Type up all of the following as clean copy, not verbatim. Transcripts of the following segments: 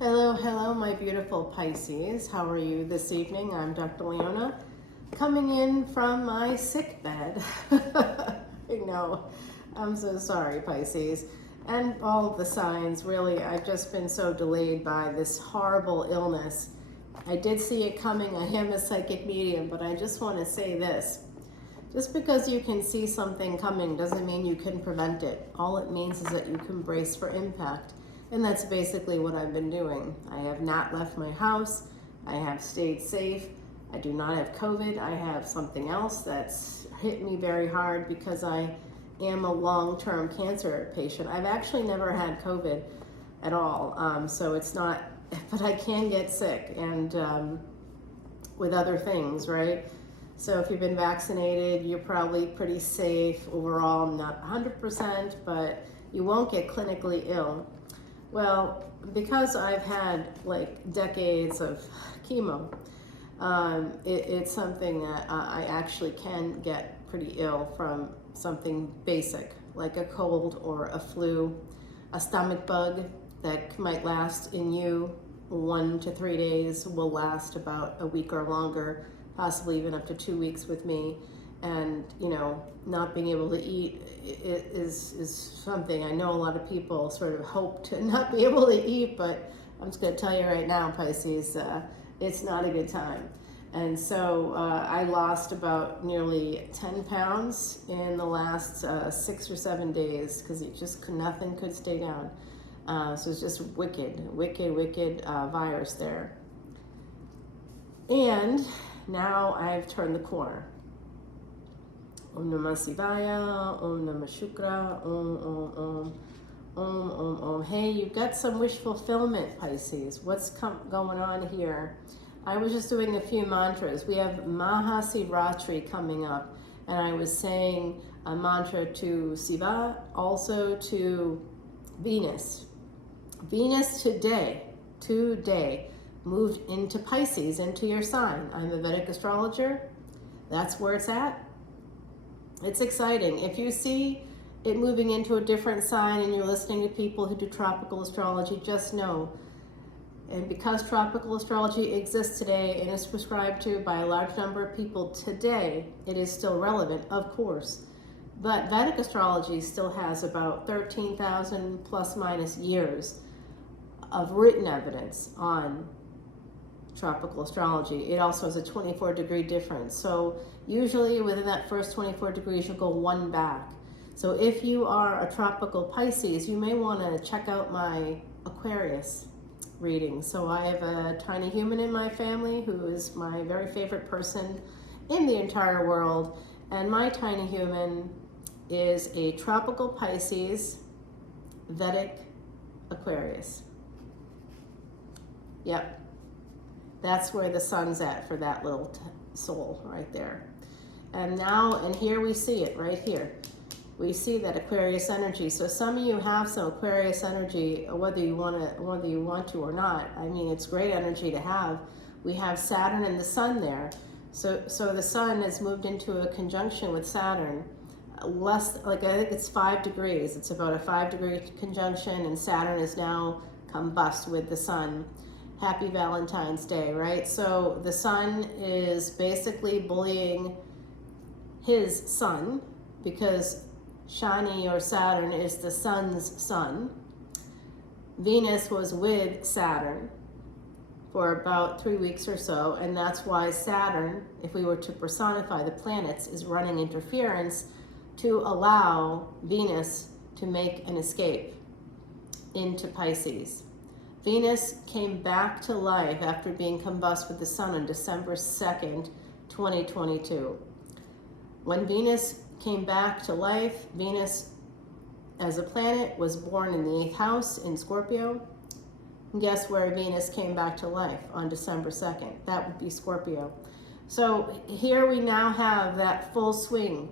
Hello, hello, my beautiful Pisces. How are you this evening? I'm Dr. Leona, coming in from my sick bed. I know, I'm so sorry, Pisces. And all of the signs, really, I've just been so delayed by this horrible illness. I did see it coming. I am a psychic medium, but I just want to say this. Just because you can see something coming doesn't mean you can prevent it. All it means is that you can brace for impact. And that's basically what I've been doing. I have not left my house. I have stayed safe. I do not have COVID. I have something else that's hit me very hard because I am a long-term cancer patient. I've actually never had COVID at all. So it's not, but I can get sick and with other things, right? So if you've been vaccinated, you're probably pretty safe overall, not 100%, but you won't get clinically ill. Well, because I've had like decades of chemo, it's something that I actually can get pretty ill from something basic, like a cold or a flu, a stomach bug that might last in you 1 to 3 days, will last about a week or longer, possibly even up to 2 weeks with me. And, you know, not being able to eat is something I know a lot of people sort of hope to not be able to eat, but I'm just going to tell you right now, Pisces, it's not a good time. And so I lost about nearly 10 pounds in the last 6 or 7 days because nothing could stay down. So it's just wicked virus there. And now I've turned the corner. Om Namah Shivaya, Om Namah Shukra, Om. Hey, you've got some wish fulfillment, Pisces. What's going on here? I was just doing a few mantras. We have Mahashivratri coming up, and I was saying a mantra to Shiva, also to Venus. Venus today moved into Pisces, into your sign. I'm a Vedic astrologer. That's where it's at. It's exciting. If you see it moving into a different sign and you're listening to people who do tropical astrology, just know, and because tropical astrology exists today and is prescribed to by a large number of people today, it is still relevant, of course. But Vedic astrology still has about 13,000 plus minus years of written evidence on tropical astrology. It also has a 24-degree difference. So usually within that first 24 degrees, you'll go one back. So if you are a tropical Pisces, you may want to check out my Aquarius reading. So I have a tiny human in my family who is my very favorite person in the entire world. And my tiny human is a tropical Pisces, Vedic Aquarius. Yep. That's where the sun's at for that little soul right there. And now, and here we see it right here. We see that Aquarius energy. So some of you have some Aquarius energy, whether you want to or not. I mean, it's great energy to have. We have Saturn and the sun there. So the sun has moved into a conjunction with Saturn. Less, like I think it's 5 degrees. It's about a 5-degree conjunction, and Saturn is now combust with the sun. Happy Valentine's Day, right? So the sun is basically bullying his sun because Shani, or Saturn, is the sun's sun. Venus was with Saturn for about 3 weeks or so, and that's why Saturn, if we were to personify the planets, is running interference to allow Venus to make an escape into Pisces. Venus came back to life after being combust with the sun on December 2nd, 2022. When Venus came back to life, Venus as a planet was born in the 8th house in Scorpio. And guess where Venus came back to life on December 2nd? That would be Scorpio. So here we now have that full swing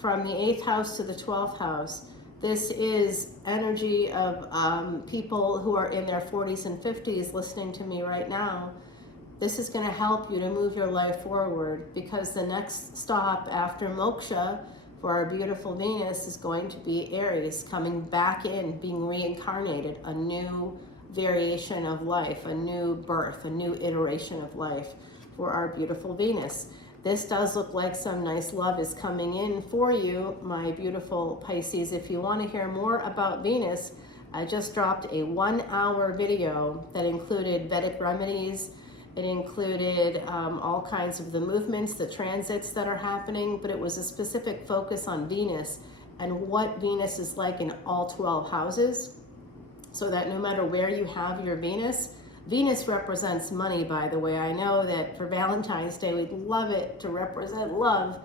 from the 8th house to the 12th house. This is energy of people who are in their 40s and 50s listening to me right now. This is going to help you to move your life forward, because the next stop after moksha for our beautiful Venus is going to be Aries, coming back in, being reincarnated, a new variation of life, a new birth, a new iteration of life for our beautiful Venus. This does look like some nice love is coming in for you, my beautiful Pisces. If you want to hear more about Venus, I just dropped a 1-hour video that included Vedic remedies. It included all kinds of the movements, the transits that are happening, but it was a specific focus on Venus and what Venus is like in all 12 houses, so that no matter where you have your Venus, Venus represents money, by the way. I know that for Valentine's Day, we'd love it to represent love.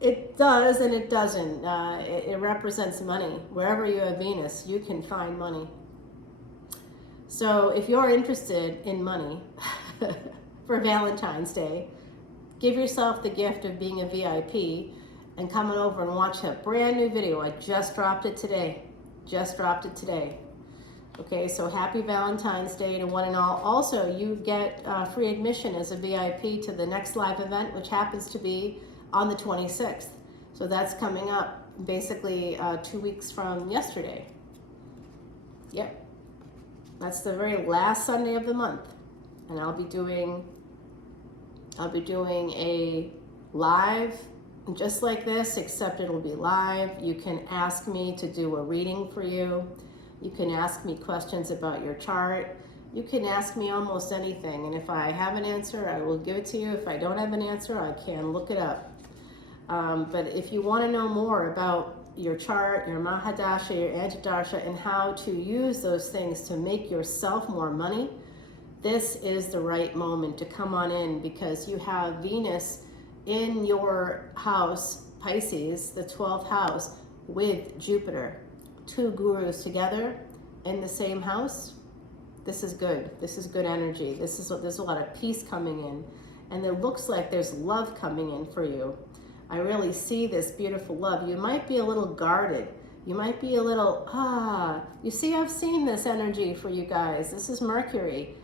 It does and it doesn't. It represents money. Wherever you have Venus, you can find money. So if you're interested in money for Valentine's Day, give yourself the gift of being a VIP and coming over and watch that brand new video. I just dropped it today. Okay, so happy Valentine's Day to one and all. Also, you get free admission as a VIP to the next live event, which happens to be on the 26th. So that's coming up basically 2 weeks from yesterday. Yep. That's the very last Sunday of the month. And I'll be doing a live just like this, except it'll be live. You can ask me to do a reading for you. You can ask me questions about your chart. You can ask me almost anything. And if I have an answer, I will give it to you. If I don't have an answer, I can look it up. But if you want to know more about your chart, your Mahadasha, your Antidasha, and how to use those things to make yourself more money, this is the right moment to come on in, because you have Venus in your house, Pisces, the 12th house, with Jupiter. 2 gurus together in the same house. This is good. This is good energy. There's a lot of peace coming in, and it looks like there's love coming in for you. I really see this beautiful love. You might be a little guarded. You might be a little, you see, I've seen this energy for you guys. This is Mercury.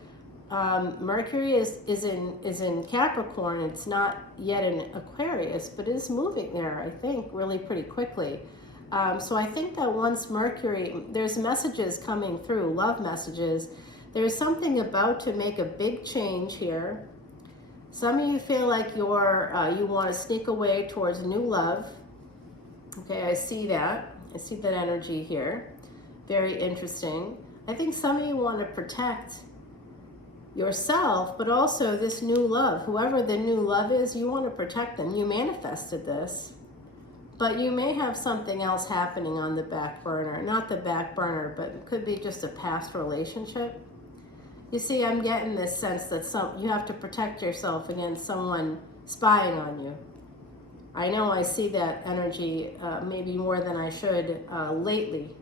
Mercury is in Capricorn. It's not yet in Aquarius, but it is moving there, I think, really pretty quickly. So I think that once Mercury, there's messages coming through, love messages. There's something about to make a big change here. Some of you feel like you want to sneak away towards new love. Okay, I see that. I see that energy here. Very interesting. I think some of you want to protect yourself, but also this new love. Whoever the new love is, you want to protect them. You manifested this. But you may have something else happening on the back burner. Not the back burner, but it could be just a past relationship. You see, I'm getting this sense that you have to protect yourself against someone spying on you. I know I see that energy maybe more than I should lately,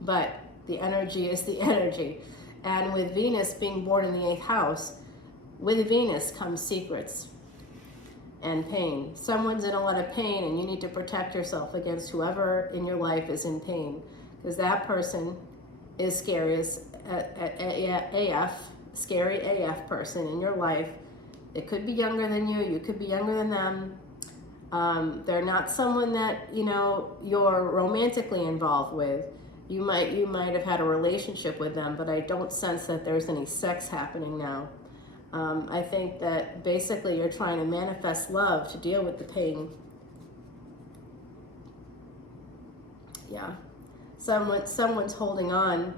but the energy is the energy. And with Venus being born in the 8th house, with Venus comes secrets and pain. Someone's in a lot of pain, and you need to protect yourself against whoever in your life is in pain, because that person is scary as AF, scary AF person in your life. It could be younger than you. You could be younger than them. They're not someone that you're romantically involved with. You might have had a relationship with them, but I don't sense that there's any sex happening now. I think that basically you're trying to manifest love to deal with the pain. Yeah. Someone's holding on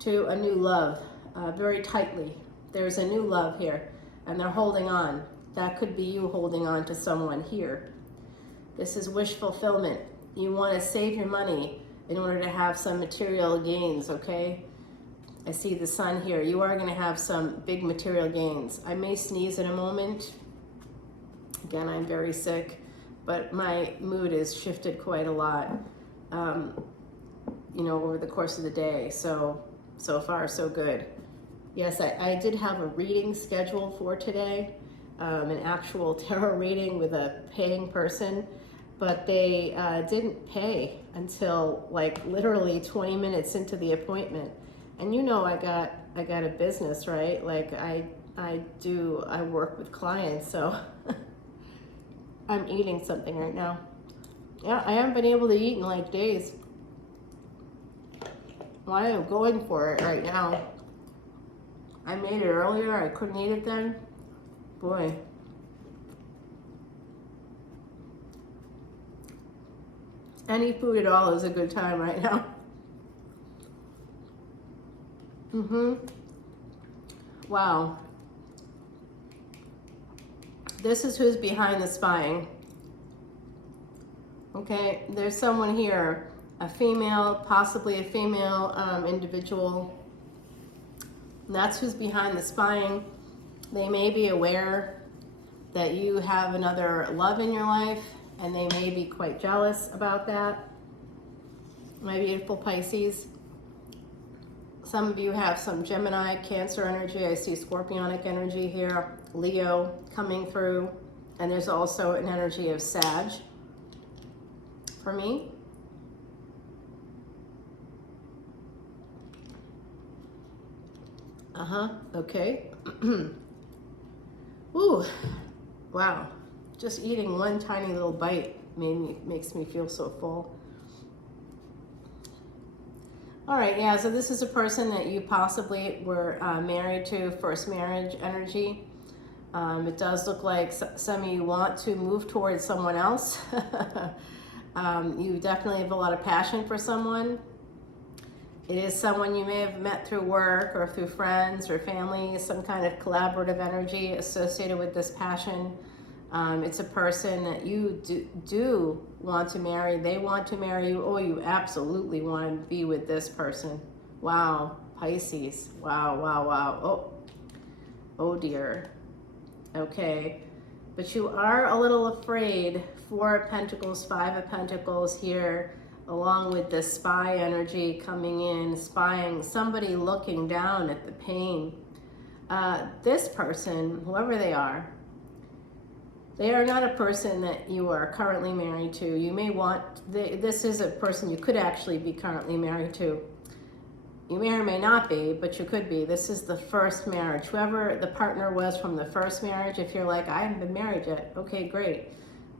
to a new love very tightly. There's a new love here, and they're holding on. That could be you holding on to someone here. This is wish fulfillment. You want to save your money in order to have some material gains, okay? I see the sun here. You are going to have some big material gains. I may sneeze in a moment. Again, I'm very sick, but my mood has shifted quite a lot, over the course of the day. So far, so good. Yes, I did have a reading scheduled for today, an actual tarot reading with a paying person, but they didn't pay until like literally 20 minutes into the appointment. And I got a business, right? Like I work with clients, so I'm eating something right now. Yeah, I haven't been able to eat in like days. Well, I am going for it right now. I made it earlier. I couldn't eat it then. Boy. Any food at all is a good time right now. Wow. This is who's behind the spying. Okay, there's someone here, a female, possibly a female individual. And that's who's behind the spying. They may be aware that you have another love in your life, and they may be quite jealous about that. My beautiful Pisces. Some of you have some Gemini, Cancer energy. I see Scorpionic energy here, Leo coming through, and there's also an energy of Sag for me. Okay. Ooh, wow. Just eating one tiny little bite makes me feel so full. All right, yeah, so this is a person that you possibly were married to, first marriage energy. It does look like some of you want to move towards someone else. You definitely have a lot of passion for someone. It is someone you may have met through work or through friends or family, some kind of collaborative energy associated with this passion. It's a person that you do want to marry. They want to marry you. Oh, you absolutely want to be with this person. Wow, Pisces. Wow, wow, wow. Oh dear. Okay. But you are a little afraid. 4 of Pentacles, 5 of Pentacles here, along with this spy energy coming in, spying, somebody looking down at the pain. This person, whoever they are not a person that you are currently married to. You may want, this is a person you could actually be currently married to. You may or may not be, but you could be. This is the first marriage. Whoever the partner was from the first marriage, if you're like, I haven't been married yet, okay, great.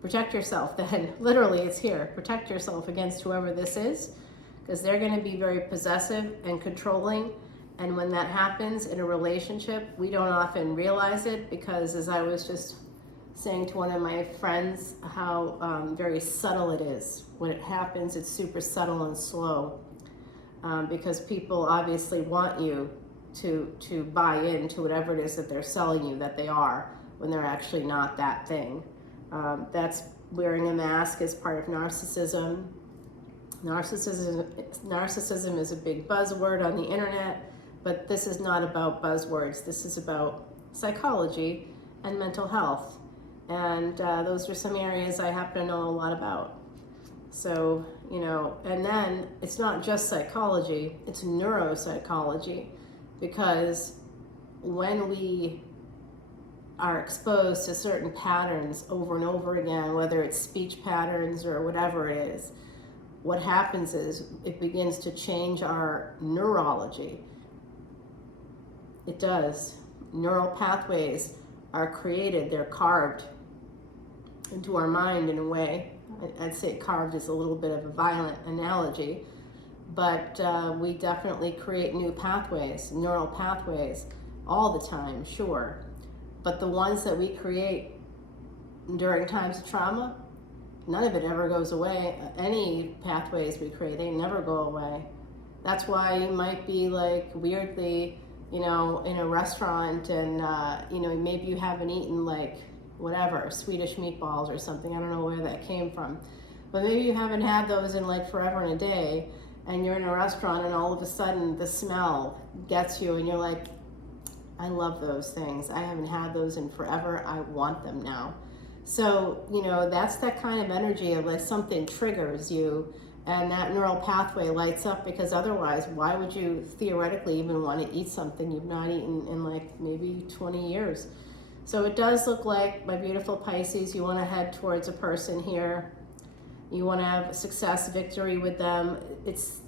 Protect yourself then. Literally, it's here. Protect yourself against whoever this is, because they're going to be very possessive and controlling. And when that happens in a relationship, we don't often realize it, because as I was just saying to one of my friends, how very subtle it is. When it happens, it's super subtle and slow, because people obviously want you to buy into whatever it is that they're selling you that they are, when they're actually not that thing. That's wearing a mask as part of narcissism. Narcissism is a big buzzword on the internet, but this is not about buzzwords. This is about psychology and mental health. And those are some areas I happen to know a lot about. So, you know, and then it's not just psychology, it's neuropsychology, because when we are exposed to certain patterns over and over again, whether it's speech patterns or whatever it is, what happens is it begins to change our neurology. It does. Neural pathways are created, they're carved into our mind in a way. I'd say carved is a little bit of a violent analogy, but we definitely create new pathways, neural pathways, all the time, sure. But the ones that we create during times of trauma, none of it ever goes away. Any pathways we create, they never go away. That's why you might be like weirdly, you know, in a restaurant and, you know, maybe you haven't eaten like whatever, Swedish meatballs or something. I don't know where that came from. But maybe you haven't had those in like forever and a day, and you're in a restaurant and all of a sudden the smell gets you and you're like, I love those things. I haven't had those in forever. I want them now. So, you know, that's that kind of energy of like something triggers you and that neural pathway lights up, because otherwise, why would you theoretically even want to eat something you've not eaten in like maybe 20 years? So it does look like, my beautiful Pisces, you want to head towards a person here. You want to have success, victory with them.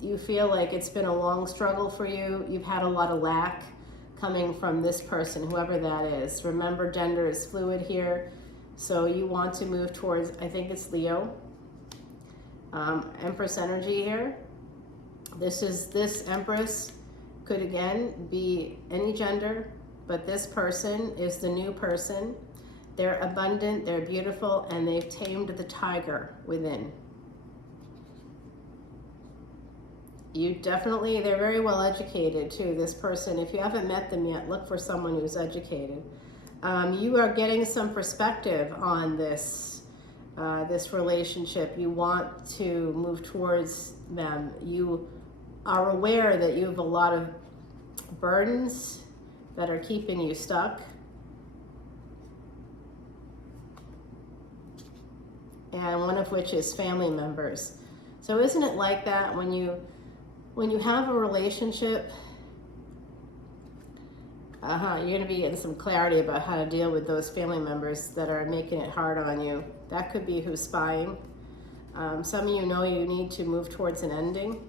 You feel like it's been a long struggle for you. You've had a lot of lack coming from this person, whoever that is. Remember, gender is fluid here. So you want to move towards, I think it's Leo. Empress energy here. This Empress could again be any gender, but this person is the new person. They're abundant, they're beautiful, and they've tamed the tiger within. They're very well educated too, this person. If you haven't met them yet, look for someone who's educated. You are getting some perspective on this relationship. You want to move towards them. You are aware that you have a lot of burdens that are keeping you stuck. And one of which is family members. So isn't it like that when you have a relationship, you're going to be getting some clarity about how to deal with those family members that are making it hard on you. That could be who's spying. Some of you know you need to move towards an ending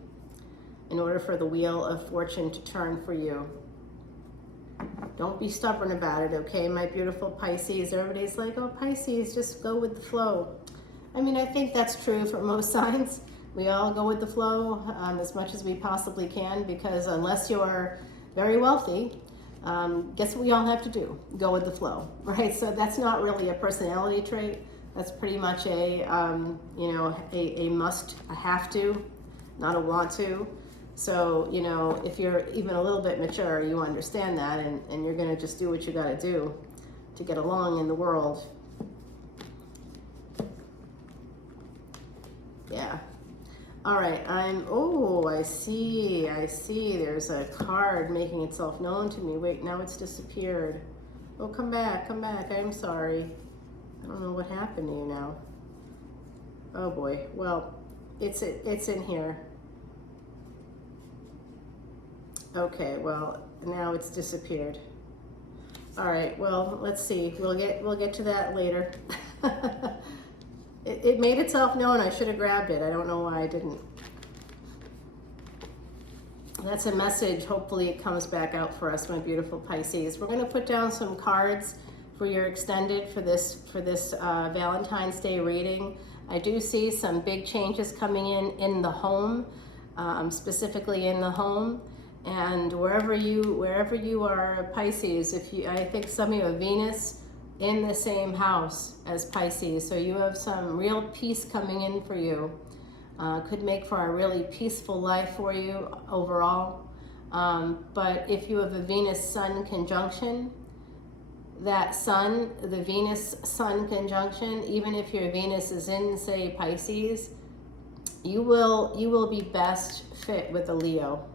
in order for the wheel of fortune to turn for you. Don't be stubborn about it, okay, my beautiful Pisces? Everybody's like, oh, Pisces, just go with the flow. I mean, I think that's true for most signs. We all go with the flow as much as we possibly can, because unless you're very wealthy, guess what we all have to do? Go with the flow, right? So that's not really a personality trait. That's pretty much a must, a have to, not a want to. So, if you're even a little bit mature, you understand that, and you're going to just do what you got to do to get along in the world. Yeah. All right, I see. There's a card making itself known to me. Wait, now it's disappeared. Oh, come back. I'm sorry. I don't know what happened to you now. Oh boy. Well, it's in here. Okay, well, now it's disappeared. All right, well, let's see. We'll get to that later. It made itself known. I should have grabbed it. I don't know why I didn't. That's a message. Hopefully it comes back out for us, my beautiful Pisces. We're going to put down some cards for your extended for this Valentine's Day reading. I do see some big changes coming in the home, specifically in the home. And wherever you are, Pisces, I think some of you have Venus in the same house as Pisces, so you have some real peace coming in for you. Could make for a really peaceful life for you overall. But if you have a Venus-Sun conjunction, the Venus-Sun conjunction, even if your Venus is in, say, Pisces, you will be best fit with a Leo.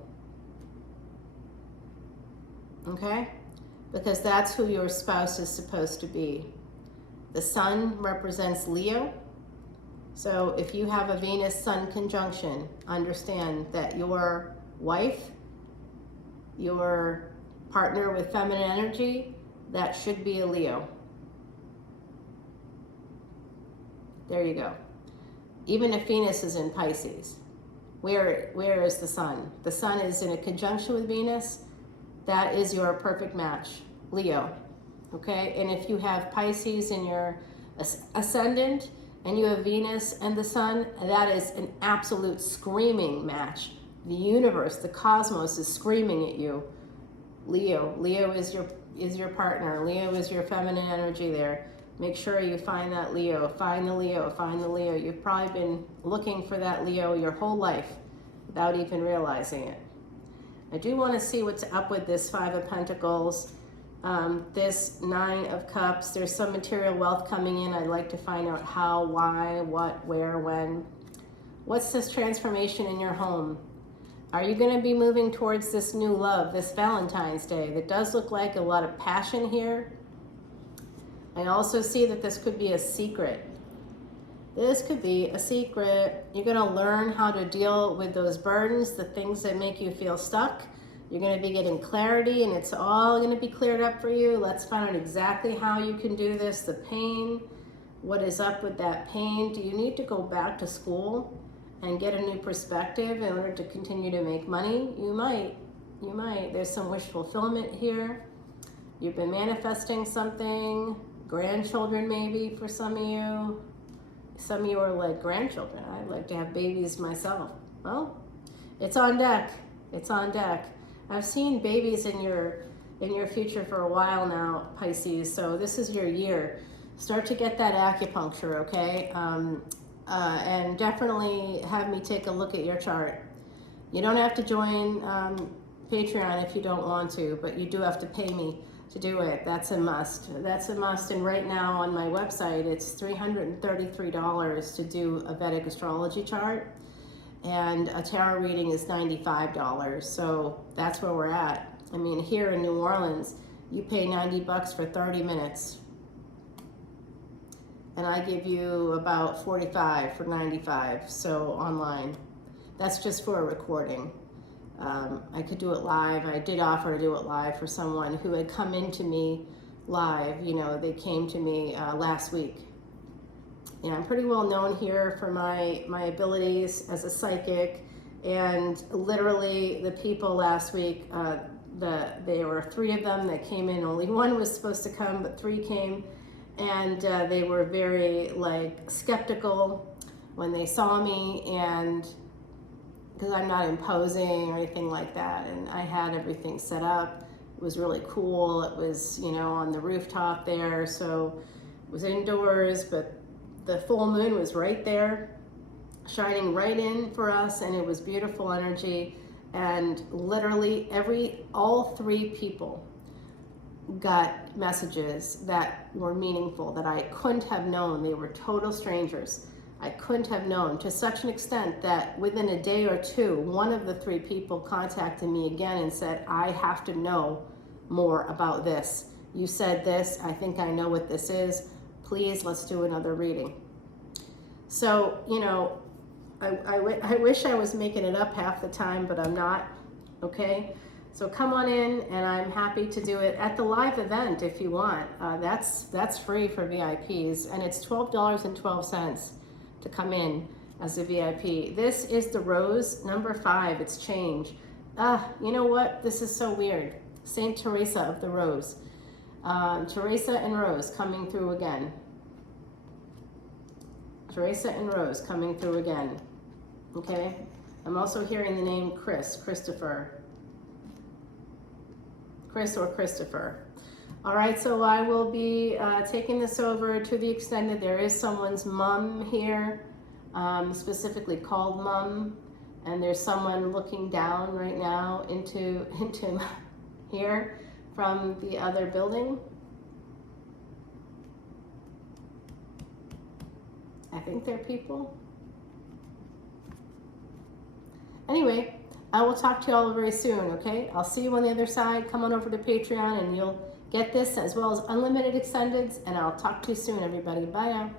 Okay? Because that's who your spouse is supposed to be. The Sun represents Leo. So if you have a Venus-Sun conjunction, understand that your wife, your partner with feminine energy, that should be a Leo. There you go. Even if Venus is in Pisces, where is the Sun? The Sun is in a conjunction with Venus. That is your perfect match, Leo, okay? And if you have Pisces in your Ascendant and you have Venus and the Sun, that is an absolute screaming match. The universe, the cosmos is screaming at you. Leo is your partner. Leo is your feminine energy there. Make sure you find that Leo. Find the Leo. You've probably been looking for that Leo your whole life without even realizing it. I do want to see what's up with this Five of Pentacles, this Nine of Cups. There's some material wealth coming in. I'd like to find out how, why, what, where, when. What's this transformation in your home? Are you going to be moving towards this new love, this Valentine's Day? That does look like a lot of passion here. I also see that this could be a secret. This could be a secret. You're going to learn how to deal with those burdens, the things that make you feel stuck. You're going to be getting clarity, and it's all going to be cleared up for you. Let's find out exactly how you can do this. The pain, what is up with that pain? Do you need to go back to school and get a new perspective in order to continue to make money? You might. There's some wish fulfillment here. You've been manifesting something. Grandchildren maybe for some of you. Some of you are like grandchildren. I'd like to have babies myself. Well, It's on deck. It's on deck. I've seen babies in your future for a while now, Pisces. So this is your year. Start to get that acupuncture, okay? And definitely have me take a look at your chart. You don't have to join Patreon if you don't want to, but you do have to pay me to do it. That's a must. That's a must. And right now on my website, it's $333 to do a Vedic astrology chart. And a tarot reading is $95. So that's where we're at. I mean, here in New Orleans, you pay $90 for 30 minutes. And I give you about 45 for 95, so online. That's just for a recording. I could do it live. I did offer to do it live for someone who had come into me live. You know, they came to me last week. You know, I'm pretty well known here for my abilities as a psychic, and literally the people last week, there were 3 of them that came in. Only 1 was supposed to come, but 3 came, and they were very skeptical when they saw me, and because I'm not imposing or anything like that, and I had everything set up. It was really cool. It was, you know, on the rooftop there, so it was indoors, but the full moon was right there, shining right in for us, and it was beautiful energy. And literally all 3 people got messages that were meaningful that I couldn't have known. They were total strangers. I couldn't have known, to such an extent that within a day or 2, one of the 3 people contacted me again and said, I have to know more about this. You said this, I think I know what this is. Please, let's do another reading. So, you know, I wish I was making it up half the time, but I'm not, okay? So come on in, and I'm happy to do it at the live event if you want. That's free for VIPs, and it's $12.12 to come in as a VIP. This is the Rose, number 5, it's change. You know what? This is so weird. Saint Teresa of the Rose. Teresa and Rose coming through again. Teresa and Rose coming through again. Okay? I'm also hearing the name Christopher. Chris or Christopher. All right, so I will be taking this over to the extent that there is someone's mom here, specifically called mom, and there's someone looking down right now into here from the other building. I think they're people. Anyway, I will talk to you all very soon, okay? I'll see you on the other side. Come on over to Patreon and you'll get this as well as unlimited extendeds, and I'll talk to you soon, everybody. Bye now.